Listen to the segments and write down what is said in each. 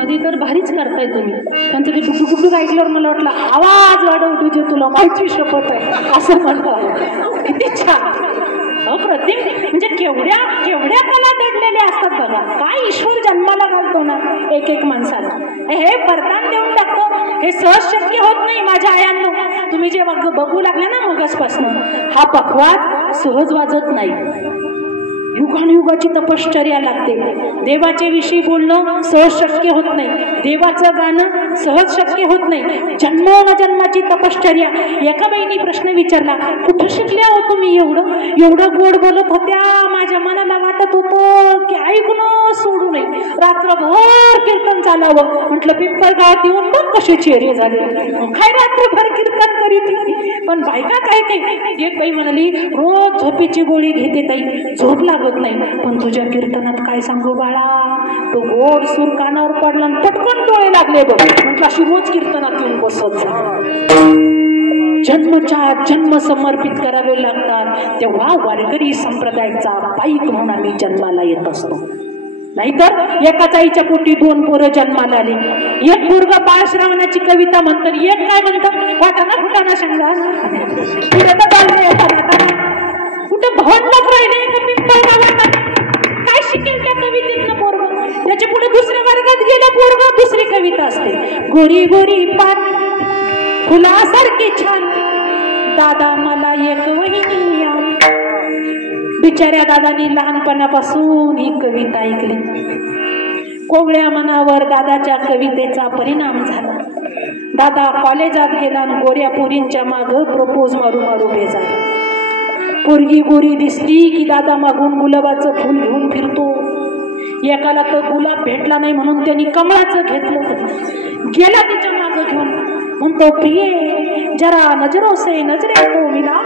मध्ये तर भारीच करताय तुम्ही. त्यांचं ते टुकटुक ऐकल्यावर मला वाटलं आवाज वाढव तुझे, तुला माहिती शपथ आहे असं म्हणतात. किती छान, अप्रतिम. म्हणजे केवढ्या केवढ्या कला दडलेल्या असतात बघा. काय ईश्वर जन्माला घालतो ना एक एक माणसाला, हे वरदान देऊन टाकतो. हे सहज शक्य होत नाही माझ्या आयांनो. तुम्ही जे बघू लागले ना मगासपासून, हा पखवाज सहज वाजत नाही. युगानुयुगाची तपश्चर्या लागते. देवाचे विषयी बोलणं सहज शक्य होत नाही, देवाचं गाणं सहज शक्य होत नाही. जन्मोनजन्माची तपश्चर्या. एका बाईनी प्रश्न विचारला, कुठं शिकल्या हो तुम्ही एवढं? एवढं गोड बोलत होत्या, माझ्या मनाला वाटत होतं की ऐकून सोडू नये, रात्रभर कीर्तन चालावं. म्हटलं पिंपळ गावात येऊन बघ कसे चेहरे झाले, काय रात्रभर कीर्तन करीत. पण बायका काय काय, एक बाई म्हणाली रोज झोपेची गोळी घेते ताई, झोप लागत नाही, पण तुझ्या कीर्तनात काय सांगू बाळा, तो गोड सूर कानावर पडला आणि पटकन डोळे लागले बघ. म्हटलं अशी रोज कीर्तनात येऊन बसत जा. जन्मच्या जन्म समर्पित करावे लागतात, तेव्हा वारकरी संप्रदायाचा पाईक म्हणून आम्ही जन्माला येत असतो. नाहीतर एकाच आईच्या पोटी दोन पोरं जन्माला आली. एक पोरग बाळ श्रावणाची कविता म्हणतात, एक काय म्हणतात, वाटाणा फुटाणा शेंगा पुढे तर चालले, कुठं भवनलाच राहिले का पिंपळ गावात. काय शिकेल त्या कवितेतनं पोरग? त्याच्या पुढे दुसऱ्या वर्गात गेलं पोरग, दुसरी कविता असते, गोरी गोरी पाट फुलासारखी छान दादा मला एक वहिनी या. बिचाऱ्या दादानी लहानपणापासून ही कविता ऐकली. कोवळ्या मनावर दादाच्या कवितेचा परिणाम झाला. दादा कॉलेजात गेला आणि गोऱ्या पोरींच्या माग प्रपोज मारू मारू बेजार. पोरगी गोरी दिसली की दादा मागून गुलाबाचं फुल घेऊन फिरतो. एकाला तर गुलाब भेटला नाही म्हणून त्यांनी कमळाचं घेतलं, गेला तिच्या माग घेऊन. म्हणतो प्रिये जरा नजरों से नजरे तो मिला.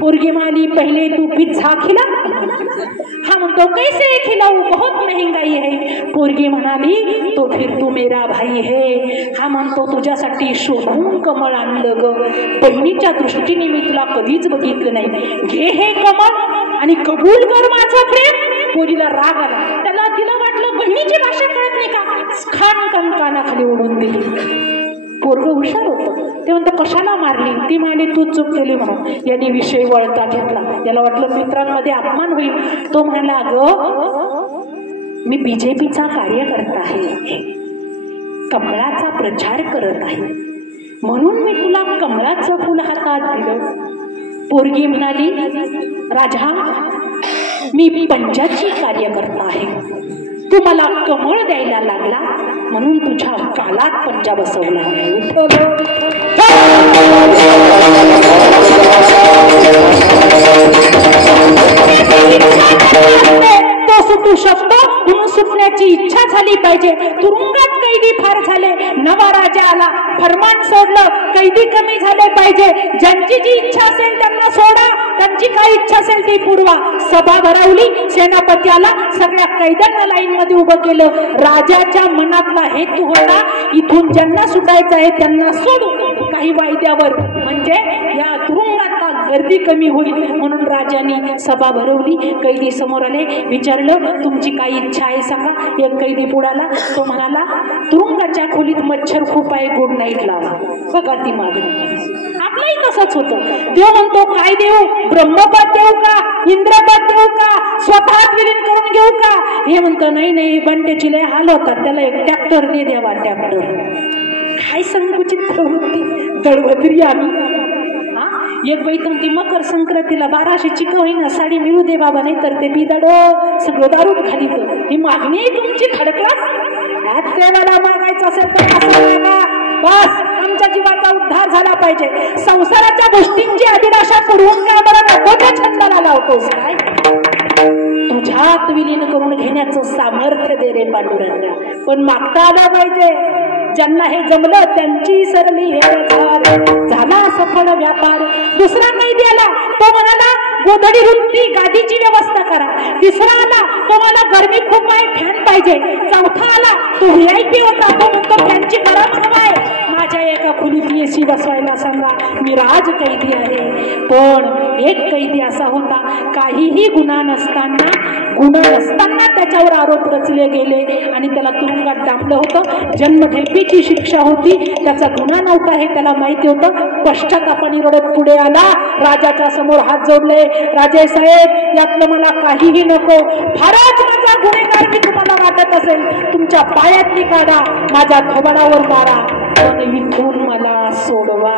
पोरगी माली पहले तू पिझ्झा खिला. हा म्हणतो कैसे खिलाऊ बहुत महंगाई है. पोरगी म्हणाली तो फिर तू मेरा भाई है. हा म्हणतो तुझ्यासाठी शोधून कमळ आणलं ग, बहिणीच्या दृष्टीने मी तुला कधीच बघितलं नाही, घे हे कमळ आणि कबूल कर माझं प्रेम. पोरीला राग आला, तिला वाटलं बहिणीची भाषा कळत नाही का, खान कानाखाली ओढून दिली. पोरग हुशार होतं, ते म्हणतं कशाला मारली. ती म्हणाली तू चूक केली म्हणून. यांनी विषय वळता घेतला. याला वाटलं मित्रांमध्ये अपमान होईल. तो म्हणाला अगं मी बीजेपीचा कार्यकर्ता आहे, कमळाचा प्रचार करत आहे, म्हणून मी तुला कमळाचं फुल हातात दिलं. पोरगी म्हणाली राजा मी पंजाची कार्यकर्ता आहे, तू मला कमळ द्यायला लागला म्हणून तुझ्या कालात पंजा बसवला. तो सुटू शकतो म्हणून सुटण्याची इच्छा झाली पाहिजे. तुरुंगात कैदी फार झाले, नवा राजा आला, फरमान सोडलं, कैदी कमी झाले पाहिजे. ज्यांची जी इच्छा असेल त्यांना सोडा, त्यांची काय इच्छा असेल ती पुरवा. सभा भरवली, सेनापती आला, सगळ्या कैद्यांना लाईन मध्ये उभं केलं. राजाच्या मनातला हेतू होता इथून ज्यांना सुटायचं आहे त्यांना सोडू, काही वायद्यावर, म्हणजे या तुरुंगात गर्दी कमी होईल म्हणून राजाने सभा भरवली. कैदी समोर आले, विचारलं तुमची काय इच्छा आहे सांगा. एक कैदी पुढाला, तो म्हणाला तुरुंगाच्या खोलीत मच्छर खूप आहे, गुड नाईट लावा. बघा ती मागणी. आपलंही तसंच होतं. देव म्हणतो काय देऊ, ब्रह्मपद देऊ का, इंद्रपद देऊ का, स्वतःच विलीन करून घेऊ का. हे म्हणतो नाही नाही बंटेची लय हाल होतात, त्याला एक ट्रॅक्टर दे देवा. ट्रॅक्टर काय संकुचित प्रवृत्ती, दळभद्री आम्ही. एक बाई तुमची मकर संक्रांतीला 1200 चिक होईना साडी मिळू दे बाबा, नाही तर ते बिदाड सगळं दारूत खाली. ही मागणी तुमची खडकलाच. देवाला मागायचं असेल तर असं मागा, बस आमच्या जीवाचा उद्धार झाला पाहिजे. संसाराच्या गोष्टींची अभिलाषा पुरवून काय मला नकोच्या छंदाला लावतोस काय. तुझ्यात विलीन करून घेण्याचं सामर्थ्य दे रे पांडुरंगा, पण मागता आला पाहिजे. ज्यांना हे जमलं त्यांची सरली हे झाला सफळ व्यापार. दुसरा कैदी आला, तो म्हणाला गोधडी वृत्ती गादीची व्यवस्था करा. तिसरा आला, तो मला गरमी खूप आहे, फॅन पाहिजे. चौथा आला, तो VIP होता, तो म्हणतो फॅनची गरम हवा आहे, माझ्या एका खोलीत AC बसवायला सांगा, मी राज कैदी आहे. पण एक कैदी असा होता काहीही गुन्हा नसताना त्याच्यावर आरोप रचले गेले आणि त्याला तुरुंगात तुरुंगात डांबलं होतं, जन्मठेपेची शिक्षा होती, त्याचा गुन्हा नव्हता हे त्याला माहिती होतं. पश्चातापाने रडत पुढे आला, राजाच्या समोर हात जोडले, राजे साहेब यातलं मला काहीही नको, फारच माझा गुन्हेगार मी तुम्हाला वाटत असेल, तुमच्या पायातली काढा, माझ्या थोबाडावर मारा, पण इथून मला सोडवा,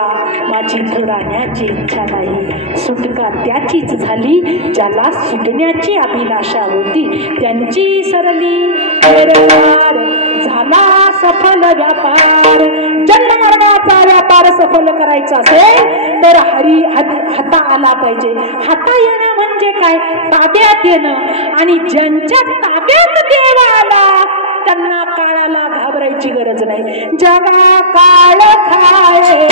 माझी राहण्याची इच्छा नाही. सुटका त्याचीच झाली ज्याला सुटण्याची अभिलाषा होती, त्यांची सरली फेरफार, झाला सफल व्यापार. जन्ममरणाचा व्यापार सफल करायचा असेल तर हाता आला पाहिजे. हाता येणं म्हणजे काय? ताब्यात येणं. आणि ज्यांच्या ताब्यात देव आला त्यांना काळाला घाबरायची गरज नाही. जगा काळ खाये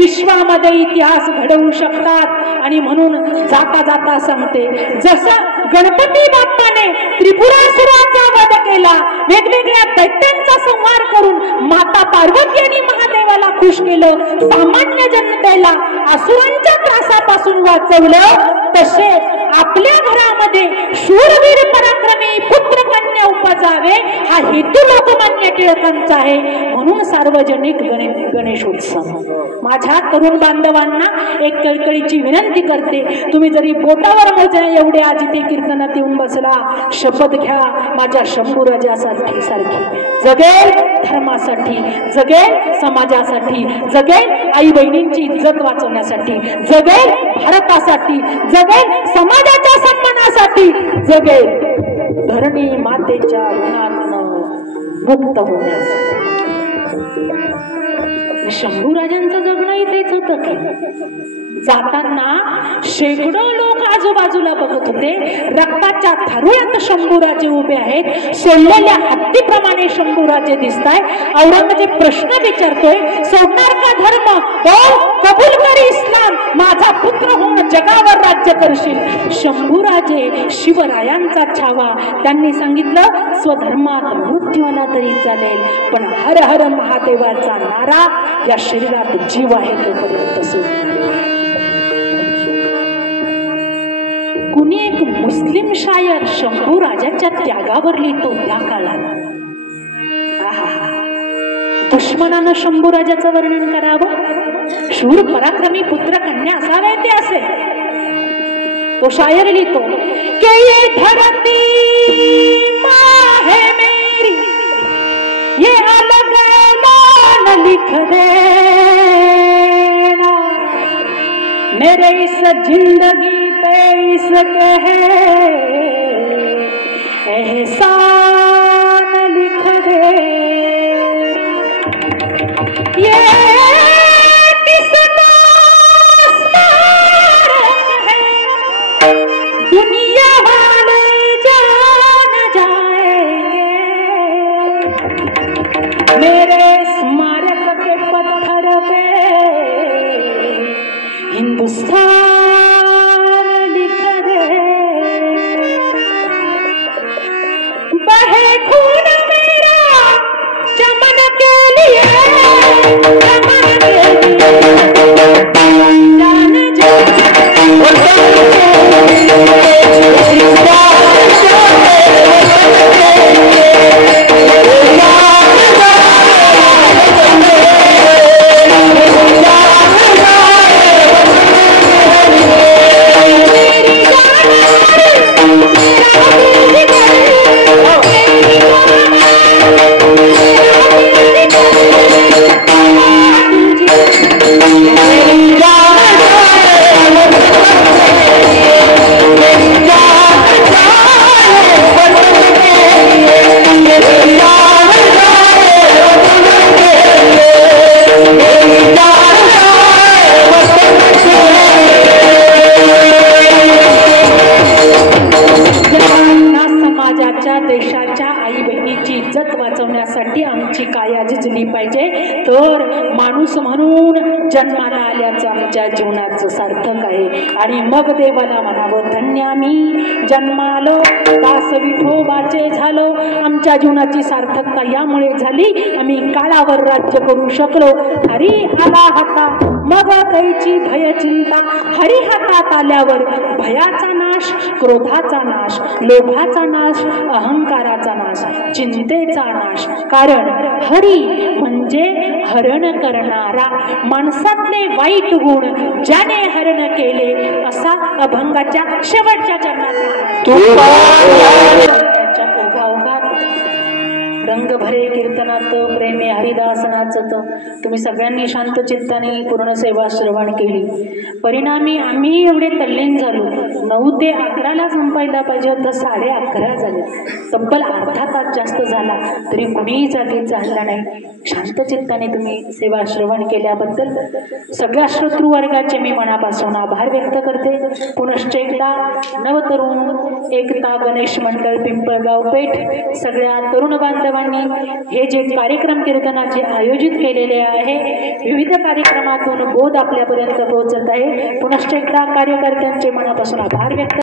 विश्वामध्ये इतिहास घडवू शकतात. आणि म्हणून जाता जाता सांगते, जसं गणपती बाप्पाने त्रिपुरासुराचा वध केला, वेगवेगळ्या दैत्यांचा संहार करून माता पार्वती आणि महादेवाला खुश केलं, सामान्य जनतेला असुरांच्या त्रासापासून वाचवलं, तसे आपल्या घरामध्ये शूरवीर पराक्रमी पुत्र कन्या उपजावे हा हेतू लोकमान्य टिळकांचा आहे. म्हणून सार्वजनिक गणेशोत्सव. माझ्या तरुण बांधवांना एक कळकळीची विनंती करते, तुम्ही जरी बोटावर मोजण्या एवढे आज इथे कीर्तनात येऊन बसला, शपथ घ्या माझ्या शंभू राजासाठी सारखी जगेल, धर्मासाठी जगेल, समाजासाठी जगेल, आई बहिणींची इज्जत वाचवण्यासाठी जगेल, भारतासाठी जगेल, समाजाच्या सन्मानासाठी जगेल, धरणी मातेच्या ऋणातून मुक्त होण्यासाठी. शंभू राजांचं जगणं इथेच होतं की जाताना शेकडो लोक आजूबाजूला बघत होते. रक्ताच्या थारोळ्यात शंभूराजे उभे आहेत, सोडलेल्या हत्तीप्रमाणे शंभूराजे दिसताय. औरंगजेब प्रश्न विचारतोय, सोडणार का धर्म? हो, कबूल कर इस्लाम, माझा पुत्र होऊन जगावर राज्य करशील. शंभूराजे शिवरायांचा छावा, त्यांनी सांगितलं स्वधर्मात मृत्यू आला तरी चालेल, पण हर हर महादेवाचा नारा या शरीरात जीव आहे तोपर्यंत सोड. कुणी एक मुस्लिम शायर शंभू राजाच्या त्यागावर लिहितो त्या काळात. दुश्मनानं शंभू राजाचं वर्णन करावं, शूर पराक्रमी पुत्र कन्या असावे ते असे. तो शायर लिहितो, के ये धरती माँ है मेरी, ये अलग न लिख देना, मेरे इस जिंदगी पे इसके है एहसान लिख दे. ये किसका है दुनिया वाले जान जाएंगे, मेरे स्मारक के पत्थर पे हिंदुस्तान लिख दे. बहे खून मेरा चमन के लिए, चमन के लिए जान जाए. काया झिजली पाहिजे, तर माणूस म्हणून जन्माला आल्याचं आमच्या जीवनाचं सार्थक आहे. आणि मग देवाला म्हणावं, धन्य आम्ही जन्मालो, दास विठोबाचे झालो. आमच्या जीवनाची सार्थकता यामुळे झाली, आम्ही काळावर राज्य करू शकलो. हरी आला हाता मग कैची भय चिंता. हरी हातात आल्यावर भयाचा नाश, क्रोधाचा नाश, लोभाचा नाश, अहंकाराचा नाश, चिंतेचा नाश. कारण हरी म्हणजे हरण करणारा. माणसातले वाईट गुण ज्याने हरण केले असा अभंगाच्या शेवटच्या चरणात ओघाओघात रंग भरे कीर्तनात प्रेमे हरिदास नाचत. तुम्ही सगळ्यांनी शांत चित्ताने पूर्ण सेवा श्रवण केली. परिणामी आम्ही एवढे तल्लीन झालो. 9 ते 11ला संपायला पाहिजे होतं, 11:30 झाले. तब्बल अर्धा तास जास्त झाला तरी कुणीही जागेचा हल्ला नाही. शांत चित्ताने तुम्ही सेवा श्रवण केल्याबद्दल सगळ्या श्रोतृवर्गाचे मी मनापासून आभार व्यक्त करते. पुनश्च एकदा नवतरुण एकता गणेश मंडळ पिंपळगाव पेठ सगळ्या तरुण बांधवांनी हे जे कार्यक्रम कीर्तनाचे आयोजित केलेले आहे, विविध कार्यक्रमातून बोध आपल्यापर्यंत पोहोचत आहे. पुनश्च एकदा कार्यकर्त्यांचे मनापासून आभार व्यक्त